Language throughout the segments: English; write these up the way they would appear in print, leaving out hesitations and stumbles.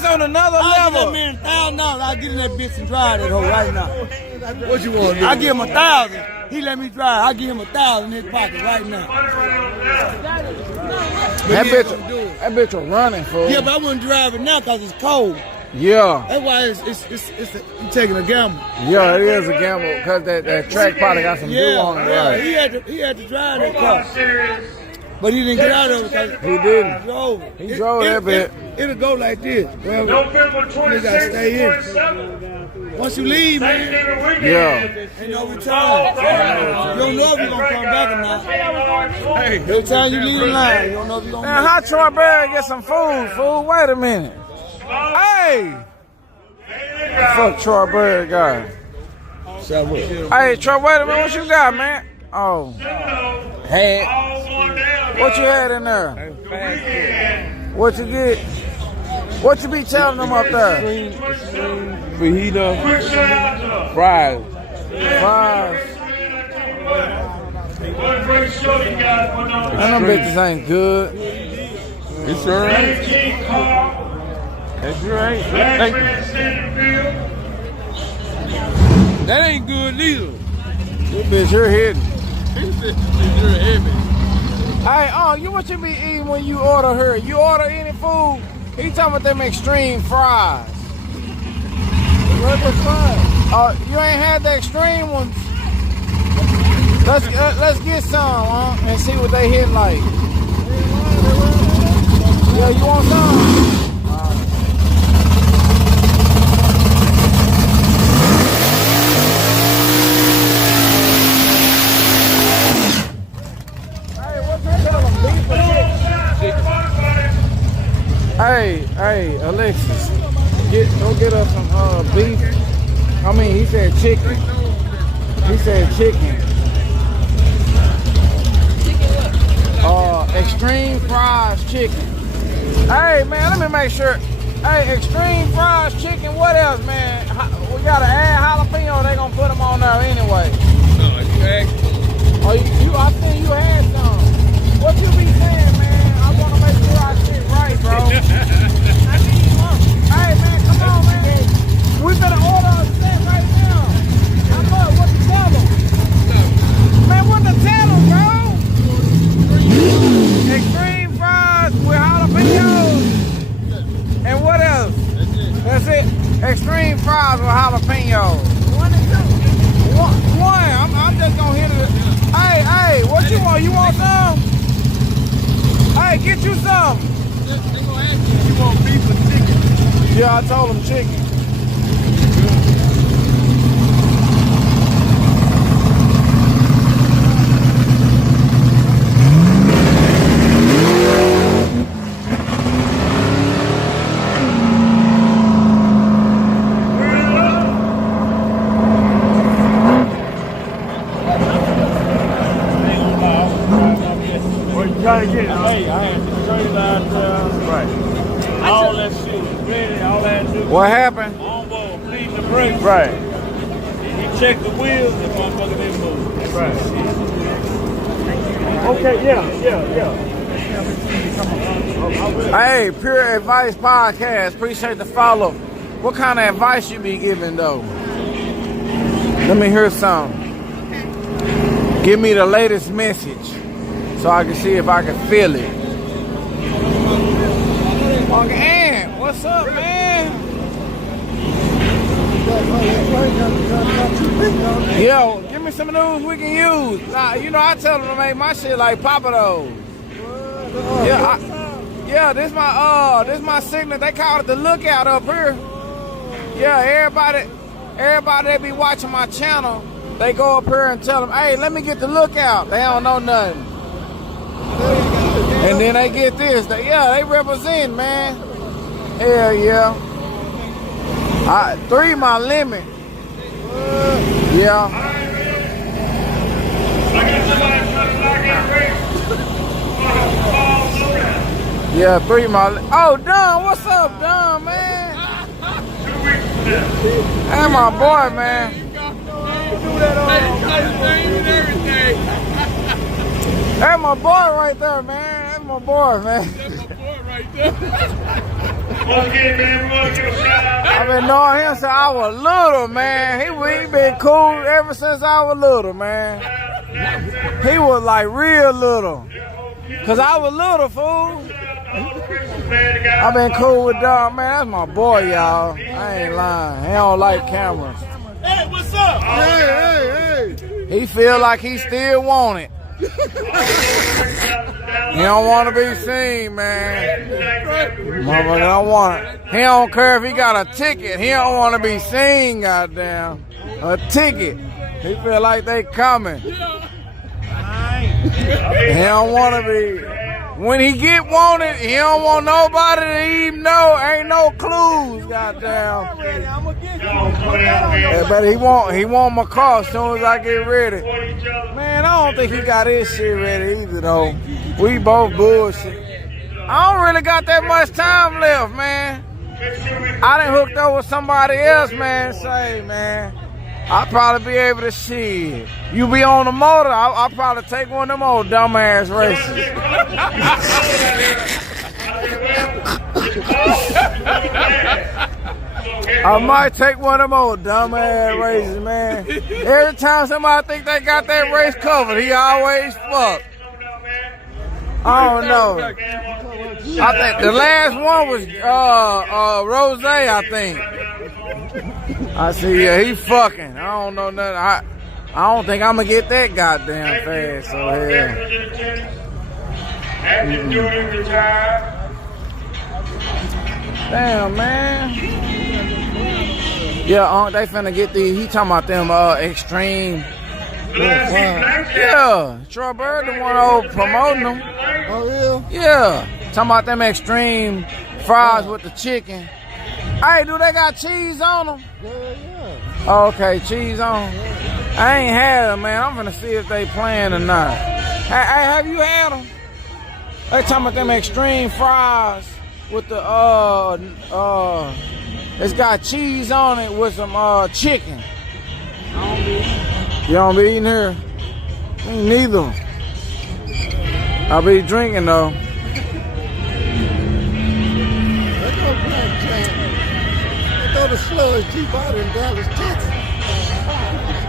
that's on another level. I give that man $1,000. I get in that bitch and drive that hoe right now. What you want to do? I give him $1,000. He let me drive. I give him $1,000 in his pocket right now. That bitch was running, fool. Yeah, but I wouldn't drive it now because it's cold. Yeah. That's why you taking a gamble. Yeah, it is a gamble because that track probably got some dew on it. Yeah, Right? he had to drive that car. But he didn't get out of it because He didn't. He drove. He drove that bit. It'll go like this. Well, November you gotta stay in. Once you leave, man, Yeah. ain't no return. You don't know if you're gonna come back or not. Every time you leave the line, you don't know if you're gonna Man, how Troy Berry get some food, fool? Wait a minute. Hey! Fuck Troy Berry guy. Hey, Troy, wait a minute. What you got, man? Oh. Hey. What you had in there? What you get? What you be telling them up there? Fajita, fries. And them bitches ain't good. It's alright. That's right. That ain't good neither. This bitch, you're hidden. You're heavy. Hey, you what you be eating when you order her? You order any food? He talking about them extreme fries. You ain't had the extreme ones. Let's get some, and see what they hit like. Yeah, you want some? Hey, Alexis, go get us some beef. I mean, he said chicken. He said chicken. Extreme fries chicken. Hey, man, let me make sure. Hey, extreme fries chicken. What else, man? We gotta add jalapeno. They gonna put them on there anyway. No, you asked. Oh, I think you had some. What you be saying, man? I wanna make sure I sit right, bro. Hey, man, come on, man. We better order a set right now. How much? What the tell them? Man, what the tell them, bro? Extreme fries with jalapenos. And what else? That's it. Extreme fries with jalapenos. One and two. One. I'm just gonna hit it. Hey, what you want? You want some? Hey, get you some. You want beef or chicken? Yeah, I told him chicken. Trying to get it. Hey, I had to straight out right. All that shit was ready, all that shit. What happened? Onboard, bleeding the brakes. Right. And you check the wheels, the motherfucker didn't move. Right. Okay, yeah. Hey, Pure Advice Podcast. Appreciate the follow. What kind of advice you be giving though? Let me hear some. Give me the latest message so I can see if I can feel it. Okay, what's up, man? Yo, give me some news we can use. Nah, you know, I tell them to make my shit like Papados. Yeah, this my signal. They call it the lookout up here. Yeah, everybody that be watching my channel, they go up here and tell them, hey, let me get the lookout. They don't know nothing. And then they get this. They represent, man. Hell yeah. 3 my limit. Yeah. Yeah, 3 my. Oh, Don, what's up, Don, man? That's my boy, man. That's my boy right there, man. That's my boy, man. That's my boy right there. I've been knowing him since I was little, man. He been cool ever since I was little, man. He was like real little. Cause I was little, fool. I've been cool with Dog, man. That's my boy, y'all. I ain't lying. He don't like cameras. Hey, what's up? Hey. He feel like he still want it. He don't want to be seen, man. Motherfucker don't want it. He don't care if he got a ticket. He don't want to be seen, goddamn. A ticket. He feel like they coming. He don't want to be. When he get wanted, he don't want nobody to even know. Ain't no clues, goddamn. Yeah, but he want my car as soon as I get ready. Man, I don't think he got his shit ready either, though. We both bullshit. I don't really got that much time left, man. I done hooked up with somebody else, man. Say, man, I'll probably be able to see it. You be on the motor, I'll probably take one of them old dumbass races. I might take one of them old dumbass races, man. Every time somebody think they got that race covered, he always fuck. I don't know. I think the last one was Rose, I think. I see, yeah, he fucking. I don't know nothing. I don't think I'm gonna get that goddamn fast. So yeah. Damn, man. Yeah, they finna get these. He talking about them Xtreame. Yeah, Troy Bird the one old promoting them. Oh yeah. Yeah, talking about them Xtreame fries with the chicken. Hey, do they got cheese on them? Yeah. Oh, okay, cheese on them. I ain't had them, man. I'm gonna see if they playing or not. Hey, have you had them? They talking about them Xtreame fries with the it's got cheese on it with some chicken. You don't be eating here? Me neither. I'll be drinking though. The sludge keep out in Dallas, Texas.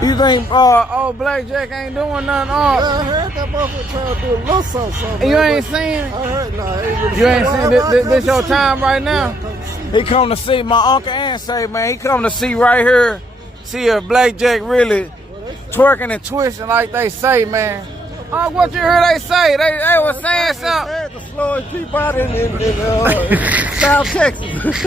You think old Blackjack ain't doing nothing on? Yeah, I heard that motherfucker trying to do a little something. You ain't seen it? I heard nah. You ain't seen this your time right now? He come to see my uncle and say, man, he come to see right here, see if Blackjack really twerking and twisting like they say, man. What you heard they say? They was saying something. The sludge keep out in South Texas.